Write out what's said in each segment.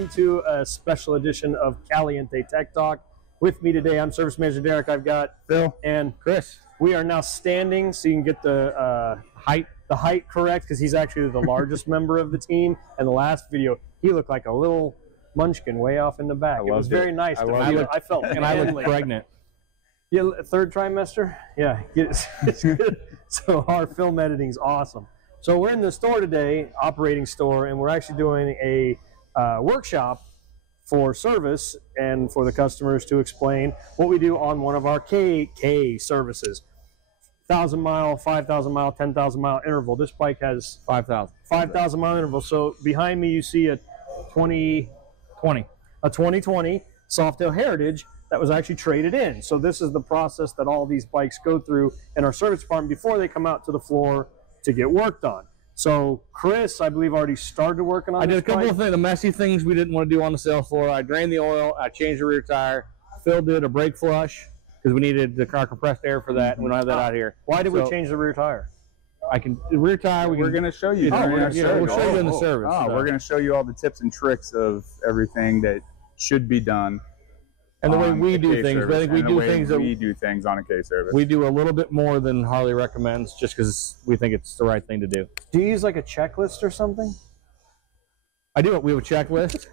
welcome to a special edition of Caliente Tech Talk. With me today, I'm Service Manager Derek. I've got Phil and Chris. We are now standing, so you can get the height correct, because he's actually the largest member of the team. And the last video, he looked like a little munchkin way off in the back. It was very nice. I felt and I looked pregnant. Yeah, third trimester. Yeah, it's good. So our film editing is awesome. So we're in the store today, operating store, and we're actually doing a workshop for service and for the customers to explain what we do on one of our K services. 1,000-mile, 5,000-mile, 10,000-mile interval. This bike has 5,000-mile interval. So behind me you see a 2020 Softail Heritage that was actually traded in. So this is the process that all these bikes go through in our service department before they come out to the floor to get worked on. So Chris, I believe, already started working on this. I did a couple of things, the messy things we didn't want to do on the sales floor. I drained the oil, I changed the rear tire. Phil did a brake flush because we needed the car compressed air for that, and we don't have that out here. Why did we change the rear tire? The rear tire, we're going to show you. We'll show you in the service. We're going to show you all the tips and tricks of everything that should be done. And the way we do things, but I think we do things on a K service. We do a little bit more than Harley recommends, just because we think it's the right thing to do. Do you use like a checklist or something? I do. We have a checklist.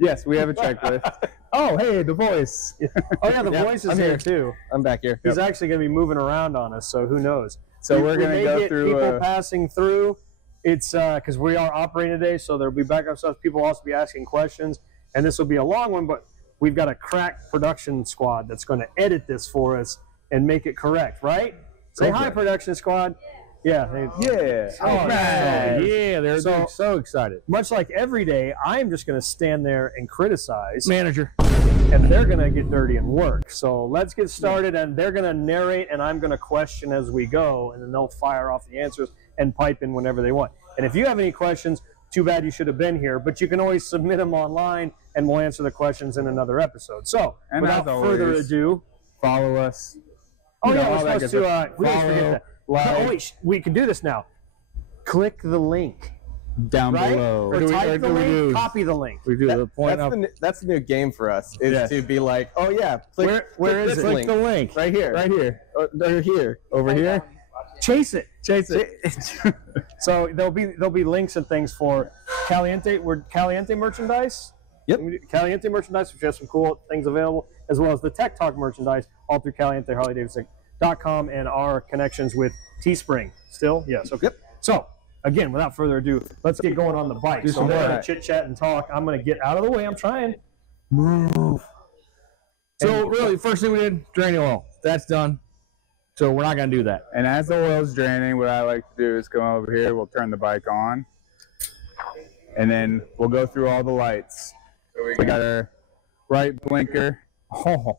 Yes, we have a checklist. Oh, hey, the voice. Oh yeah, the voice is here too. I'm back here. He's actually going to be moving around on us, so who knows? So we're going to go through people passing through. It's because we are operating today, so there'll be backup stuff. People will also be asking questions, and this will be a long one, but we've got a crack production squad that's going to edit this for us and make it correct, right? Say hi, production squad. Yeah. Yeah. All right. Yeah, they're so excited. Much like every day, I'm just going to stand there and criticize. Manager. And they're going to get dirty and work. So let's get started, and they're going to narrate, and I'm going to question as we go, and then they'll fire off the answers and pipe in whenever they want. And if you have any questions, too bad you should have been here, but you can always submit them online, and we'll answer the questions in another episode. So, without further ado, follow us. Oh, yeah, we're supposed to follow. Oh, wait, we can do this now. Click the link down below. Or type the link, copy the link. We do the point that's the new game for us, is to be like, oh yeah, click the link? Right here. Right here. They're here. Over here. Chase it. So there'll be links and things for Caliente. We're Caliente merchandise. Yep. Caliente merchandise, which has some cool things available, as well as the Tech Talk merchandise, all through Caliente Harley-Davidson.com and our connections with Teespring. Still? Yes. Okay. Yep. So, again, without further ado, let's get going on the bike. So we're going to chit-chat and talk. I'm going to get out of the way. I'm trying. Move. So, really, first thing we did, drain the oil. That's done. So, we're not going to do that. And as the oil's draining, what I like to do is come over here. We'll turn the bike on. And then we'll go through all the lights. So we got our right blinker. Oh,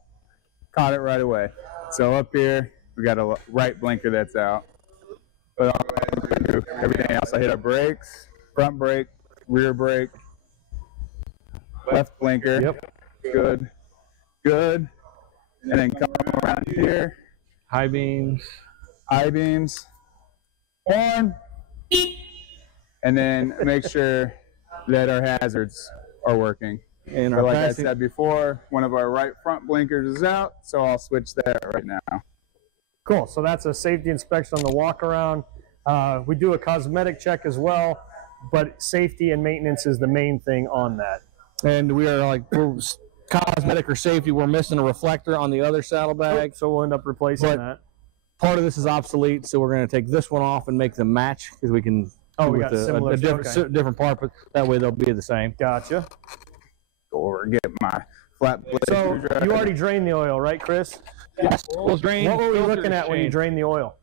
caught it right away. So up here, we got a right blinker that's out. But I'll do everything else. I hit our brakes, front brake, rear brake, left blinker. Yep. Good. Good. And then come around here. High beams. High beams. Horn. And then make sure that our hazards are working. And like I said before, one of our right front blinkers is out, so I'll switch that right now. Cool. So that's a safety inspection on the walk around. We do a cosmetic check as well, but safety and maintenance is the main thing on that. And we're cosmetic or safety. We're missing a reflector on the other saddlebag, so we'll end up replacing that. Part of this is obsolete, so we're going to take this one off and make them match, because we can. Oh, we got similar. A different part, but that way they'll be the same. Gotcha. Or get my flat blade. So you already drained the oil, right, Chris? Yes. What were we looking at when you drained the oil?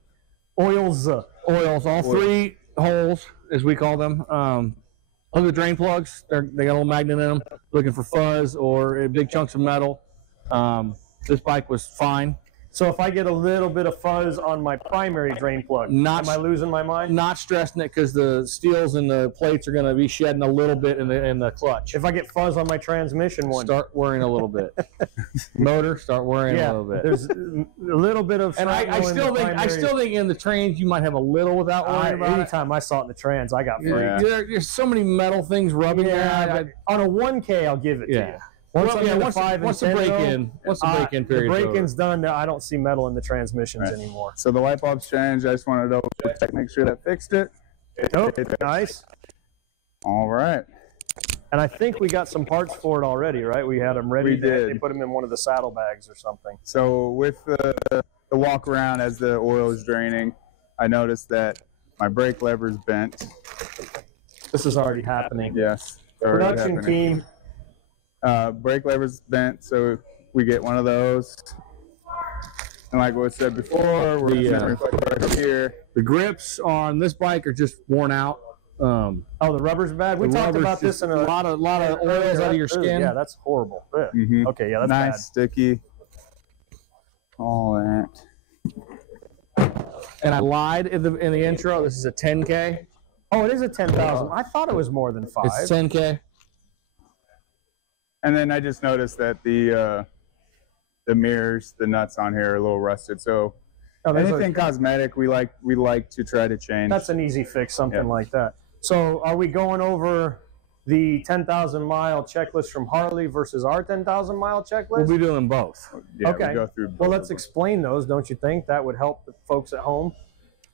Oils, all three holes, as we call them. Look at the drain plugs. They got a little magnet in them. Looking for fuzz or big chunks of metal. This bike was fine. So if I get a little bit of fuzz on my primary drain plug, am I losing my mind? Not stressing it because the steels and the plates are going to be shedding a little bit in the clutch. If I get fuzz on my transmission one, start worrying a little bit. Motor, start worrying a little bit. There's a little bit of. And I still think in the trans you might have a little without worrying about it. Anytime I saw it in the trans, I got free. Yeah. There's so many metal things rubbing there. On a 1K, I'll give it to you. Once the break-in period, the break-in's done, I don't see metal in the transmissions anymore. So the light bulb's changed. I just wanted to double check, make sure that fixed it. Nice. All right. And I think we got some parts for it already, right? We had them ready. We did. They put them in one of the saddle bags or something. So with the walk around as the oil is draining, I noticed that my brake lever's bent. This is already happening. Yes. Production team. Brake lever's bent, so we get one of those. And like what I said before, we're going to reflect right here. The grips on this bike are just worn out. The rubber's bad. We talked about this in a lot of oils out of your skin. Yeah, that's horrible. Mm-hmm. Okay, yeah, that's nice, bad. sticky. All that. And I lied in the intro. This is a 10K. Oh, it is a 10,000. I thought it was more than 5. It's 10K. And then I just noticed that the mirrors, the nuts on here are a little rusted. So anything cosmetic, we like to try to change. That's an easy fix, something like that. So are we going over the 10,000 mile checklist from Harley versus our 10,000 mile checklist? We'll be doing both. Yeah, okay. We go through both. Well, let's explain those. Don't you think that would help the folks at home?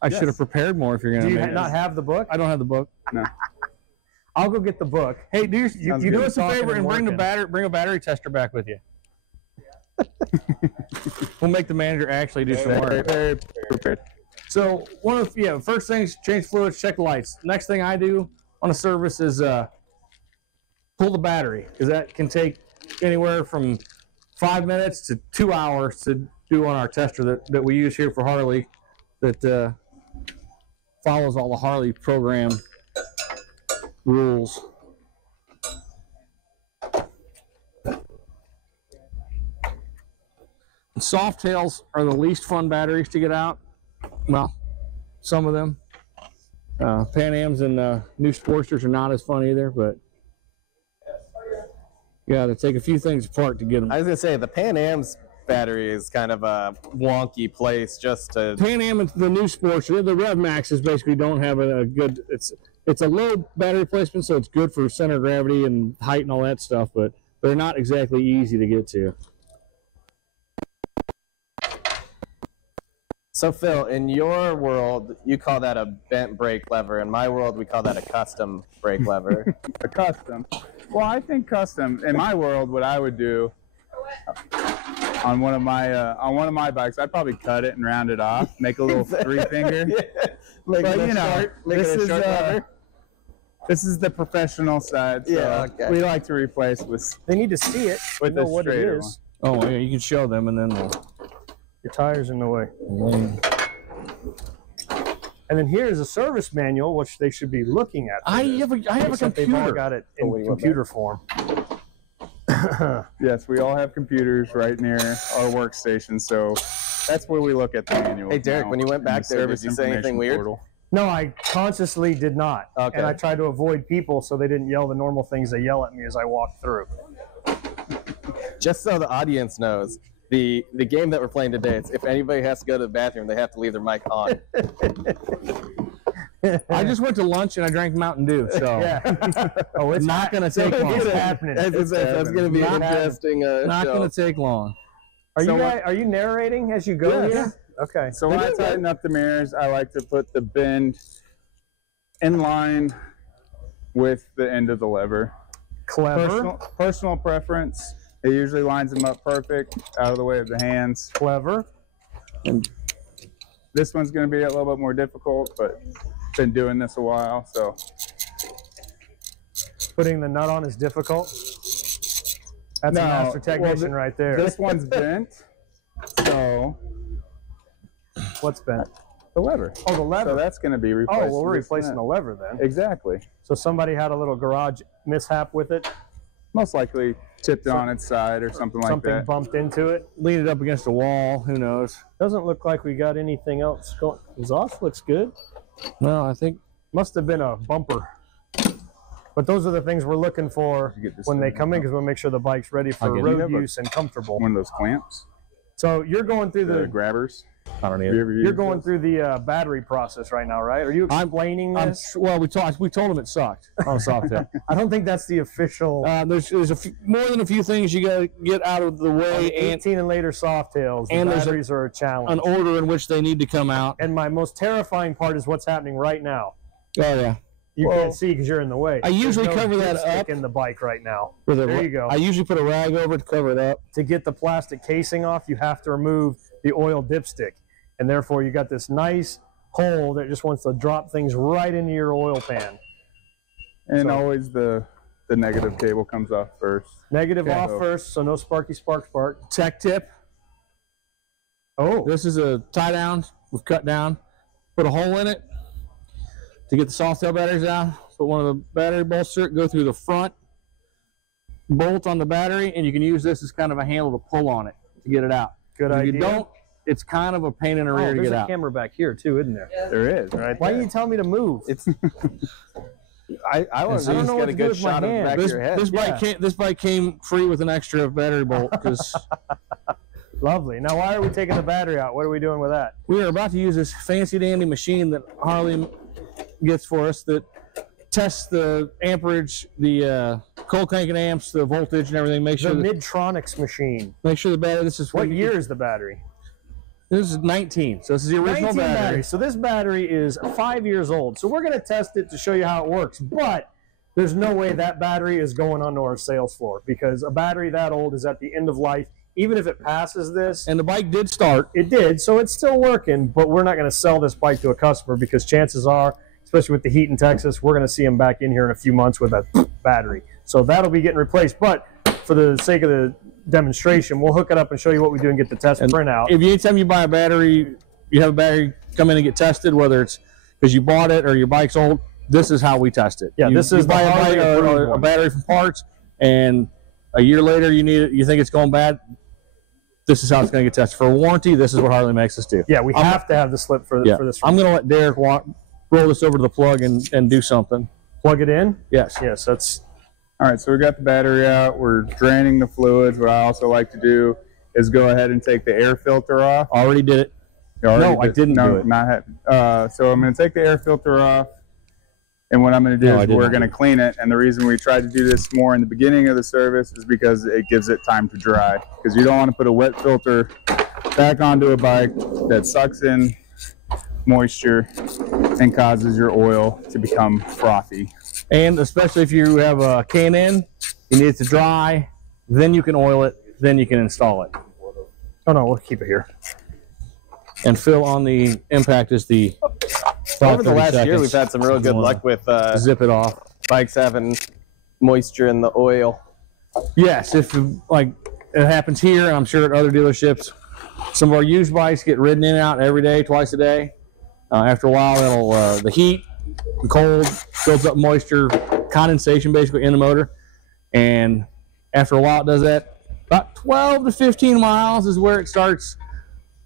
I should have prepared more if you're going to. Do you not have the book? I don't have the book. No. I'll go get the book. Hey, you do us a favor and bring a battery tester back with you. We'll make the manager actually do some work. Very prepared. So first things, change fluids, check lights. Next thing I do on a service is pull the battery, because that can take anywhere from 5 minutes to 2 hours to do on our tester that we use here for Harley, that follows all the Harley program rules. Softails are the least fun batteries to get out. Well, some of them. Pan Ams and new Sportsters are not as fun either, but you got to take a few things apart to get them. I was going to say, the Pan Am's battery is kind of a wonky place just to... Pan Am and the new Sportster, the Rev Maxes basically don't have a good... It's a low battery placement, so it's good for center of gravity and height and all that stuff, but they're not exactly easy to get to. So, Phil, in your world, you call that a bent brake lever. In my world, we call that a custom brake lever. A custom. Well, I think custom, in my world, what I would do on one of my bikes, I'd probably cut it and round it off, make a little 3-finger. Make but, it a short lever. This is the professional side, so we like to replace with. They need to see it. With know a what it straighter is. Oh, yeah, you can show them, and then your tire's in the way. And then here's a service manual, which they should be looking at. I have a computer. They've all got it in computer form. Yes, we all have computers right near our workstation, so that's where we look at the manual. Hey, Derek, when you went back there, did you say anything weird? No, I consciously did not. Okay. And I tried to avoid people so they didn't yell the normal things they yell at me as I walk through. Just so the audience knows, the game that we're playing today, it's if anybody has to go to the bathroom, they have to leave their mic on. I just went to lunch and I drank Mountain Dew, so oh, it's not going to take long. It's happening. That's going to be an interesting not going to take long. Are you narrating as you go here? Yeah. Okay. So when I tighten up the mirrors, I like to put the bend in line with the end of the lever. Clever. Personal preference. It usually lines them up perfect, out of the way of the hands. Clever. And this one's going to be a little bit more difficult, but been doing this a while, so. Putting the nut on is difficult? That's a master technician right there. This one's bent, so. What's bent? The lever. Oh, the lever. So that's going to be replaced. Oh, well, we're replacing the lever then. Exactly. So somebody had a little garage mishap with it? Most likely tipped on its side or something like Something that. bumped into it. Lean it up against a wall. Who knows? Doesn't look like we got anything else going. Exhaust looks good. No, I think Must have been a bumper. But those are the things we're looking for when they come in, because we'll make sure the bike's ready for road use and comfortable. One of those clamps, So you're going through the the grabbers. I don't Have need you it. ever you're used going those? through the battery process right now, right? Are you explaining this? Well, we told him it sucked on a soft tail. I don't think that's the official. There's more than a few things you got to get out of the way, and 18 and later soft tails. The and there's batteries are a challenge. an order in which they need to come out. And my most terrifying part is what's happening right now. Oh yeah. You can't see because you're in the way. I usually There's no cover that dipstick up. in the bike right now. There you go. I usually put a rag over it to cover it up. To get the plastic casing off, you have to remove the oil dipstick. And therefore, you got this nice hole that just wants to drop things right into your oil pan. And always the negative cable comes off first. Negative Okay. off first, so no sparky spark. Tech tip. Oh, This is a tie down. We've cut down. Put a hole in it to get the soft tail batteries out. Put one of the battery bolts through it. Go through the front bolt on the battery, and you can use this as kind of a handle to pull on it to get it out. good If idea. you don't, it's kind of a pain in the rear to there's get a out. camera back here too, isn't there? There is, right? Why didn't you tell me to move? It's. I want I don't to know get what a to do good with my shot of the hand. back of your head. This bike came free with an extra battery bolt because Lovely. Now, why are we taking the battery out? What are we doing with that? we are about to use this fancy dandy machine that Harley gets for us that tests the amperage, the cold cranking amps, the voltage, and everything. Make The sure that, Midtronics machine. make sure the battery. This is What year is the battery? This is 19. So this is the original 19 battery. So this battery is 5 years old. So we're going to test it to show you how it works. But there's no way that battery is going onto our sales floor, because a battery that old is at the end of life. Even if it passes this, And the bike did start. it did, so it's still working, but we're not going to sell this bike to a customer, because chances are, especially with the heat in Texas, we're going to see them back in here in a few months with a battery. So that'll be getting replaced. But for the sake of the demonstration, we'll hook it up and show you what we do and get the test printout. If anytime you buy a battery, you have a battery come in and get tested, whether it's because you bought it or your bike's old, this is how we test it. Yeah, this is buy the Harley approved a one. battery from parts, and a year later you need it, you think it's going bad. This is how it's going to get tested. For warranty, this is what Harley makes us do. Yeah, we have to have the slip for this. I'm going to let Derek roll this over to the plug and do something. Plug it in. Yes. Yes, that's All right, so we got the battery out. We're draining the fluids. What I also like to do is go ahead and take the air filter off. Already did it. You already No, I didn't do it. Not so I'm going to take the air filter off, and what I'm going to do No, I is did we're not. going to clean it. And the reason we tried to do this more in the beginning of the service is because it gives it time to dry. Because you don't want to put a wet filter back onto a bike that sucks in moisture and causes your oil to become frothy. And especially if you have a K&N, you need it to dry, then you can oil it, then you can install it. oh no, we'll keep it here. And fill on the impact is the Over the 30 last year, seconds. we've had some real good luck with Zip it off. bikes having moisture in the oil. Yes, if like it happens here, and I'm sure at other dealerships, some of our used bikes get ridden in and out every day, twice a day. After a while, it'll the heat, the cold builds up moisture, condensation basically in the motor, and after a while it does that. About 12 to 15 miles is where it starts.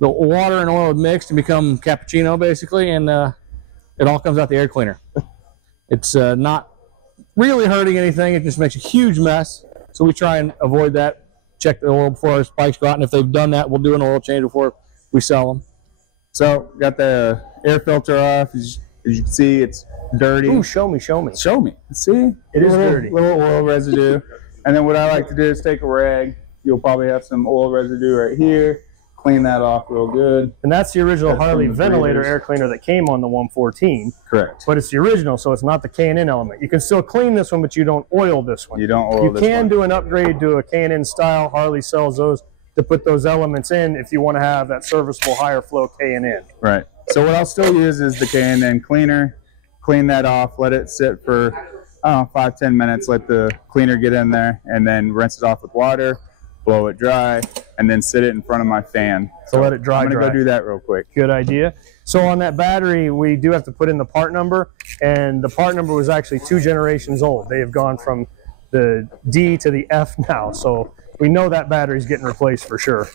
The water and oil mixed and become cappuccino basically, and it all comes out the air cleaner. It's not really hurting anything. It just makes a huge mess. So we try and avoid that. Check the oil before our bikes go out, and if they've done that, we'll do an oil change before we sell them. So got the air filter off. As you can see, it's dirty. Ooh, show me. Show me. See? It is Little- dirty. Little oil residue. And then what I like to do is take a rag. You'll probably have some oil residue right here. Clean that off real good. And that's the original That's from Harley the ventilator breeders. air cleaner that came on the 114. Correct. But it's the original, so it's not the K&N element. You can still clean this one, but you don't oil this one. You don't oil You this can one. do an upgrade to a K&N style. Harley sells those to put those elements in if you want to have that serviceable higher flow K&N. Right. So what I'll still use is the K&N cleaner. Clean that off. Let it sit for 5-10 minutes. Let the cleaner get in there, and then rinse it off with water. Blow it dry, and then sit it in front of my fan. So let it dry. I'm gonna go do that real quick. Good idea. So on that battery, we do have to put in the part number, and the part number was actually 2 generations old. They have gone from the D to the F now. So we know that battery's getting replaced for sure.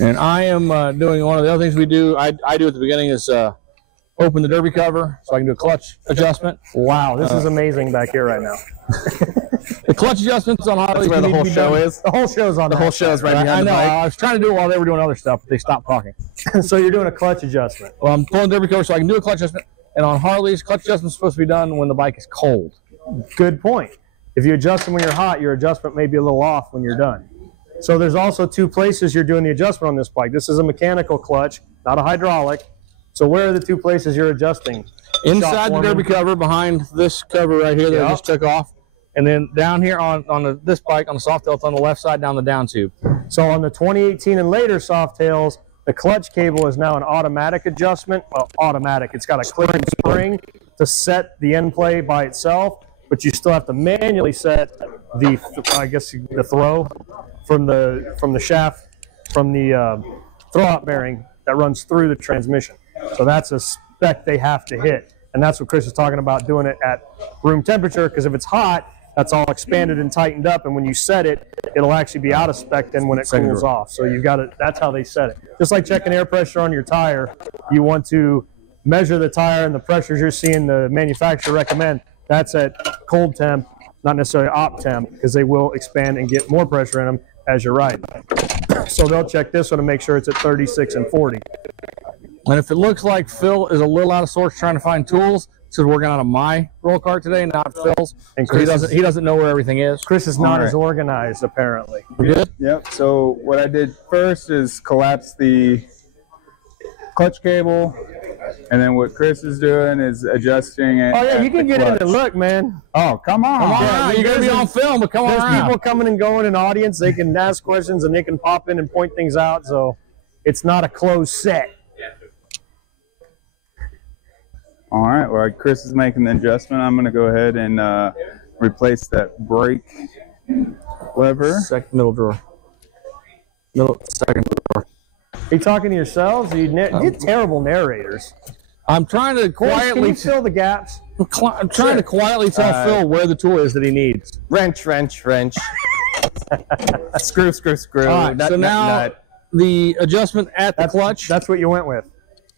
And I am doing one of the other things we do. I do at the beginning is open the derby cover so I can do a clutch adjustment. Wow, this is amazing back here right now. The clutch adjustments on Harley. That's where the whole show is. The whole show's on. The whole show is right behind I know. the bike. I was trying to do it while they were doing other stuff, but they stopped talking. So you're doing a clutch adjustment. Well, I'm pulling the derby cover so I can do a clutch adjustment. And on Harleys, clutch adjustment is supposed to be done when the bike is cold. Good point. If you adjust them when you're hot, your adjustment may be a little off when you're done. So there's also two places you're doing the adjustment on this bike. This is a mechanical clutch, not a hydraulic. So where are the two places you're adjusting? Inside the derby cover, behind this cover right here that I just took off. And then down here on this bike, on the Softail, it's on the left side down the down tube. So on the 2018 and later Softails, the clutch cable is now an automatic adjustment. Well, automatic. It's got a click and spring to set the end play by itself, but you still have to manually set the, I guess, the throw from the shaft, from the throw-out bearing that runs through the transmission. So that's a spec they have to hit. And that's what Chris is talking about, doing it at room temperature, because if it's hot, that's all expanded and tightened up, and when you set it, it'll actually be out of spec then when it cools off. So you've got to, that's how they set it. Just like checking air pressure on your tire, you want to measure the tire and the pressures you're seeing the manufacturer recommend. That's at cold temp, not necessarily op temp, because they will expand and get more pressure in them as you're riding. So they'll check this one to make sure it's at 36 and 40. And if it looks like Phil is a little out of sorts trying to find tools, because we're working on my roll cart today, not Phil's. And so he doesn't know where everything is. Chris is not as organized, apparently. We good? Yep. So what I did first is collapse the clutch cable, and then what Chris is doing is adjusting it. Oh yeah, you can get in and look, man. Oh, come on. Come on around. You're going to be on film, but come on around. There's people coming and going in the audience. They can ask questions and they can pop in and point things out. So it's not a closed set. All right, well, Chris is making the adjustment. I'm going to go ahead and replace that brake lever. Middle drawer. Second drawer. Are you talking to yourselves? Or you're terrible narrators. I'm trying to quietly... Can you fill the gaps? I'm trying to quietly tell Phil where the tool is that he needs. Wrench, wrench, wrench. Screw, screw, screw. All right, nut, so nut, now nut. the adjustment at the clutch. That's what you went with.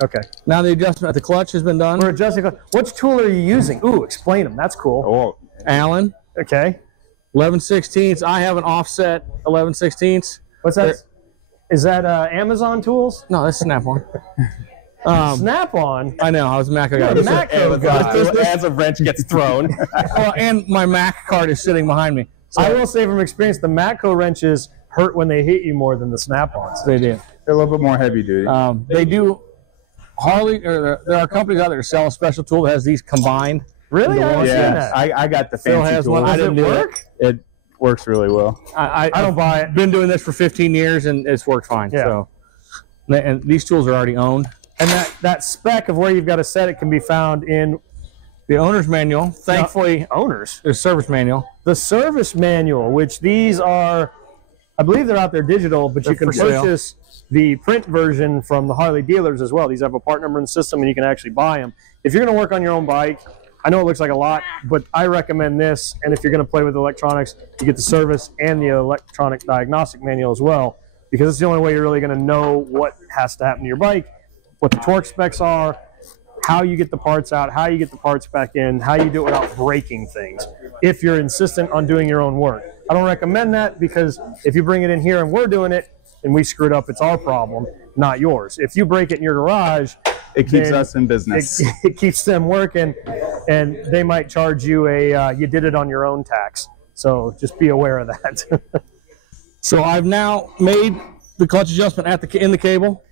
Okay. Now the adjustment at the clutch has been done. We're adjusting. Which tool are you using? Ooh, explain them. That's cool. Oh, Allen. Okay. 11/16. I have an offset 11/16. What's that? Is that Amazon tools? No, that's Snap-on. Snap-on? I know. I was a Mac guy. Macro guy. As a wrench gets thrown. And my Mac card is sitting behind me. So I will say from experience, the Matco wrenches hurt when they hit you more than the Snap-ons. they do. they're a little bit more heavy duty. They do. Harley, or there are companies out there that sell a special tool that has these combined. Really? I haven't seen Yeah, that. I got the Phil fancy has tool. one. I Does didn't it do work? It works really well. I don't buy it. Been doing this for 15 years and it's worked fine. Yeah. So, and these tools are already owned. And that spec of where you've got to set it can be found in The owner's manual. Thankfully, owners. there's service manual. The service manual, which these are, I believe they're out there digital, but you can for sale. purchase the print version from the Harley dealers as well. These have a part number and system, and you can actually buy them. If you're going to work on your own bike, I know it looks like a lot, but I recommend this. And if you're going to play with electronics, you get the service and the electronic diagnostic manual as well, because it's the only way you're really going to know what has to happen to your bike, what the torque specs are, how you get the parts out, how you get the parts back in, how you do it without breaking things, if you're insistent on doing your own work. I don't recommend that, because if you bring it in here and we're doing it and we screwed up, it's our problem, not yours. If you break it in your garage, It keeps us in business. it keeps them working, and they might charge you a you did it on your own tax. So just be aware of that. So I've now made the clutch adjustment in the cable.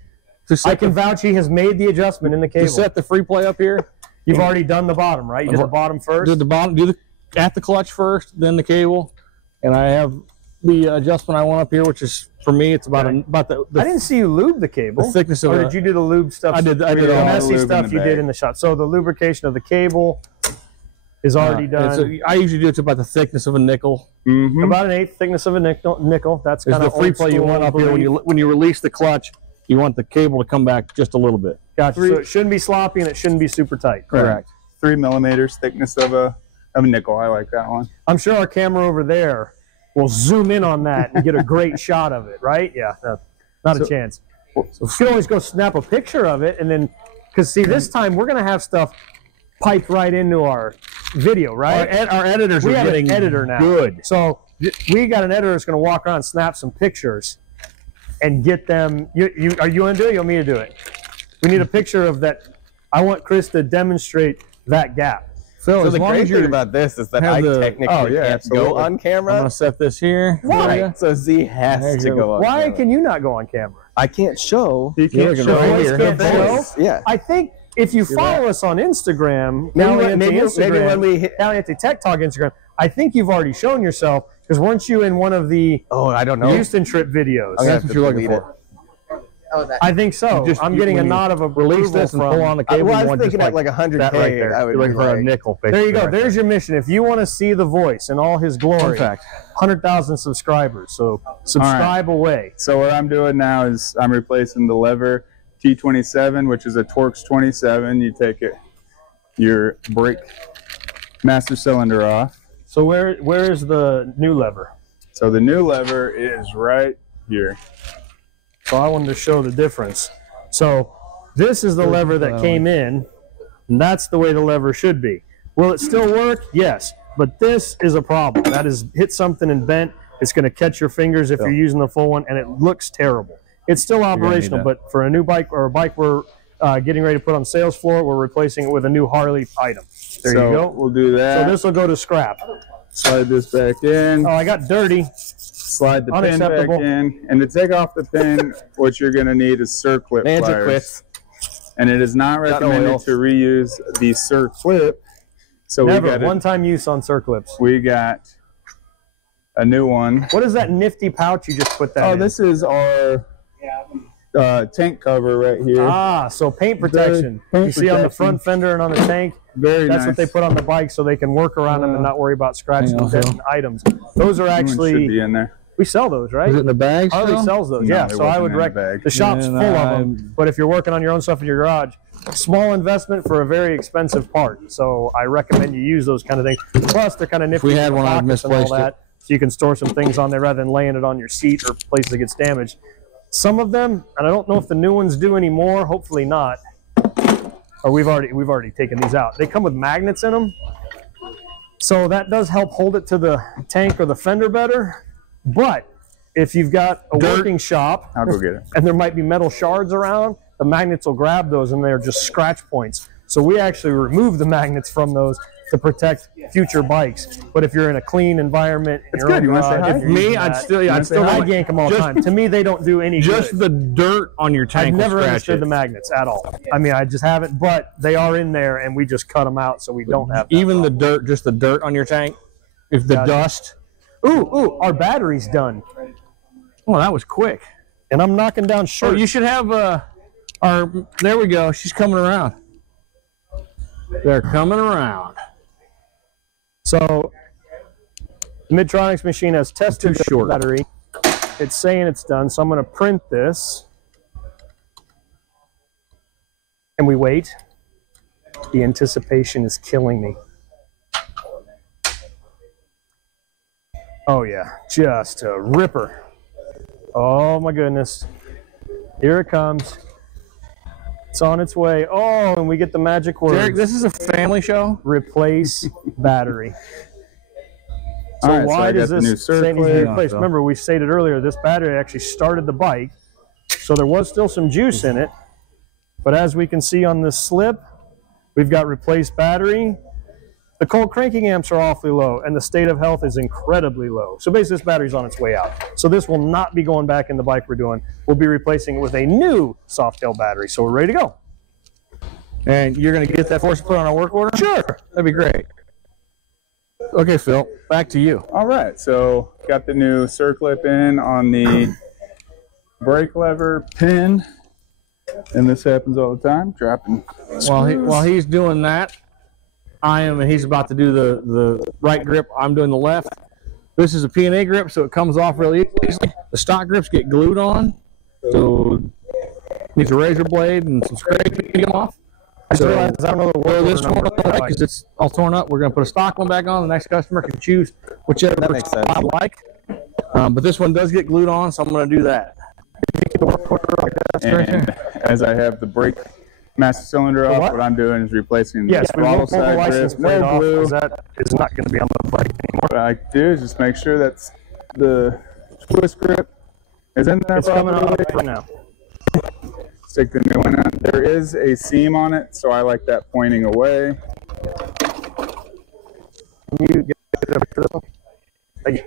I can vouch he has made the adjustment in the cable. To set the free play up here. You've already done the bottom, right? You did the bottom first? Do the bottom, at the clutch first, then the cable, and I have the adjustment I want up here, which is for me, it's about the I didn't see you lube the cable. the thickness of or it. did you do the lube stuff? I did the all the messy lube in stuff the you did bag. in the shop. So the lubrication of the cable is already done. I usually do it to about the thickness of a nickel. About an eighth thickness of a nickel. That's Is kind the of free play you want up here when you release the clutch. You want the cable to come back just a little bit. Gotcha. So it shouldn't be sloppy and it shouldn't be super tight. Correct. 3 millimeters thickness of a a nickel. I like that one. I'm sure our camera over there will zoom in on that and get a great shot of it, right? Yeah, no, not a chance. So you can always go snap a picture of it, and then, because see, this time we're going to have stuff piped right into our video, right? Our editors are getting an editor now. good. So we got an editor that's going to walk around and snap some pictures and get them. Are you going to do it? You want me to do it? We need a picture of that. I want Chris to demonstrate that gap. Phil, So as the long great as thing you're about this is that have I the- technically can't absolutely. go on I'm camera. gonna set this here. Why? So Z has There to you go go. on Why camera. can you not go on camera? I can't show. You can't You're show right voice here. can't Her show? voice. Yeah. I think if you follow us on Instagram, Maybe when we hit. Caliente Tech Talk Instagram, I think you've already shown yourself, because weren't you in one of the Oh, I don't know. Houston trip videos? I'm gonna That's have what to you're looking delete for. I think so. You just- I'm getting a when you nod of Release approval this and from. pull on the cable. Well, I you was want just thinking at like 100K. that right there. I would You're looking be for a like, nickel. There you go. basically, right There's your mission. If you want to see the voice in all his there. glory, Fun fact. 100,000 subscribers. So subscribe away. So what I'm doing now is I'm replacing the lever T27, which is a Torx 27. You take it, your brake master cylinder off. So where is the new lever? So the new lever is right here. So I wanted to show the difference. So this is the lever that came in, and that's the way the lever should be. Will it still work? Yes, but this is a problem. That is hit something and bent. It's going to catch your fingers if you're using the full one, and it looks terrible. It's still operational, but for a new bike or a bike we're getting ready to put on the sales floor, we're replacing it with a new Harley item. There So you go. We'll do So that. this will go to scrap. Slide this back in. Oh, I got dirty. Slide the pin back Unacceptable. in. And to take off the pin, what you're going to need is circlip Magic pliers. clips. And it is not Got recommended oil. to reuse the circlip. So Never. One-time use on circlips. we got a new one. What is that nifty pouch you just put that Oh, in? this is our tank cover right here. Ah, so paint protection. Paint you see on the protection. front fender and on the tank, Very that's nice. what they put on the bike so they can work around them and not worry about scratching and denting items. Those are New one should actually, be in there. we sell those, right? Is it in the bag? Harley still? sells those, No, yeah. it So I wasn't would in the recommend, bag. the shop's And full of them, but if you're working on your own stuff in your garage, small investment for a very expensive part. So I recommend you use those kind of things. Plus, they're kind of nifty we with had the one, I'd pockets and all misplaced it. that. So you can store some things on there rather than laying it on your seat or places that gets damaged. Some of them, and I don't know if the new ones do anymore, hopefully not, or we've already taken these out. They come with magnets in them. So that does help hold it to the tank or the fender better. But if you've got a working shop I'll go get it. and there might be metal shards around, the magnets will grab those and they're just scratch points. So we actually remove the magnets from those to protect future bikes. But if you're in a clean environment, in your good. own You wanna say garage, hi? if you're Me, using I'd that, still I'd like- yank them all the just- time. To me, they don't do any Just good. the dirt on your tank. I've will never scratch understood it. the magnets at all. I mean, I just haven't, but they are in there and we just cut them out so we don't have that Even the problem. dirt, just the dirt on your tank. If the Gotcha. dust. Ooh, our battery's done. Oh, that was quick. And I'm knocking down Oh, shirts. you should have our. There we go. She's coming around. They're coming around. So, the Midtronics machine has tested Too the short. battery. It's saying it's done, so I'm going to print this. And we wait. The anticipation is killing me. Oh, yeah. Just a ripper. Oh, my goodness. Here it comes. It's on its way. Oh, and we get the magic word. Derek, this is a family show. Replace battery. So All right, so why I does got the new this say it needs to be circlip. replaced? So- Remember, we stated earlier this battery actually started the bike, so there was still some juice in it. But as we can see on this slip, we've got replaced battery. The cold cranking amps are awfully low, and the state of health is incredibly low. So basically, this battery's on its way out. So this will not be going back in the bike we're doing. We'll be replacing it with a new Softail battery. So we're ready to go. And you're going to get that for us to put on our work order? Sure. That'd be great. Okay, Phil, back to you. All right, so got the new circlip in on the brake lever pin, and this happens all the time. Dropping. While he's doing that, and he's about to do the right grip. I'm doing the left. This is a P&A grip, so it comes off really easily. The stock grips get glued on, so needs a razor blade and some scraping to get them off. I just realized I don't know the Well, word this one, because it's all torn up, we're going to put a stock one back on. The next customer can choose whichever That makes sense. I like. But this one does get glued on, so I'm going to do that. And as I have the brake master cylinder off, what I'm doing is replacing Yes, the we will throttle pull the side license grip. plate No off, glue. 'cause that is not going to be on the bike anymore. What I do is just make sure that's the twist grip is in there It's coming off properly. right now. Stick the new one on. There is a seam on it, so I like that pointing away. Can you get it up to this one? Thank you.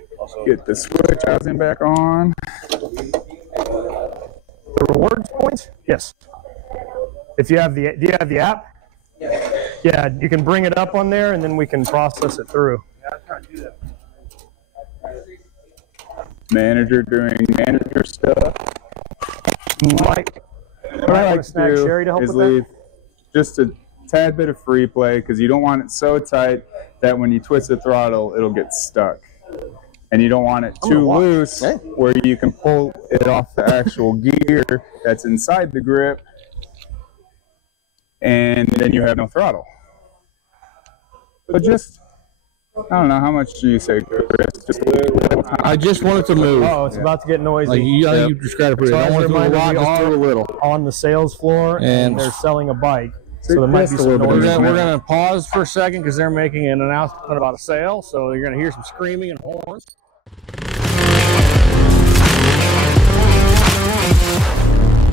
Get the switch housing back on. The rewards points? Yes. If you have the, do you have the app? Yeah, you can bring it up on there and then we can process it through. Manager doing manager stuff. Mike, What I like to snag do Sherry to help is with that? leave just a tad bit of free play because you don't want it so tight that when you twist the throttle, it'll get stuck. And you don't want it too loose where you can pull it off the actual gear that's inside the grip and then you have no throttle. But just, I don't know, how much do you say, Chris? Just a little time. I just want it to move. Oh, it's about to get noisy. Like you described it pretty. So I as don't a want it to move a reminder, lot, we just do a are little. on the sales floor and And they're selling a bike. So So there might just be a some little bit noise. of We're gonna pause for a second because they're making an announcement about a sale. So you're gonna hear some screaming and horns.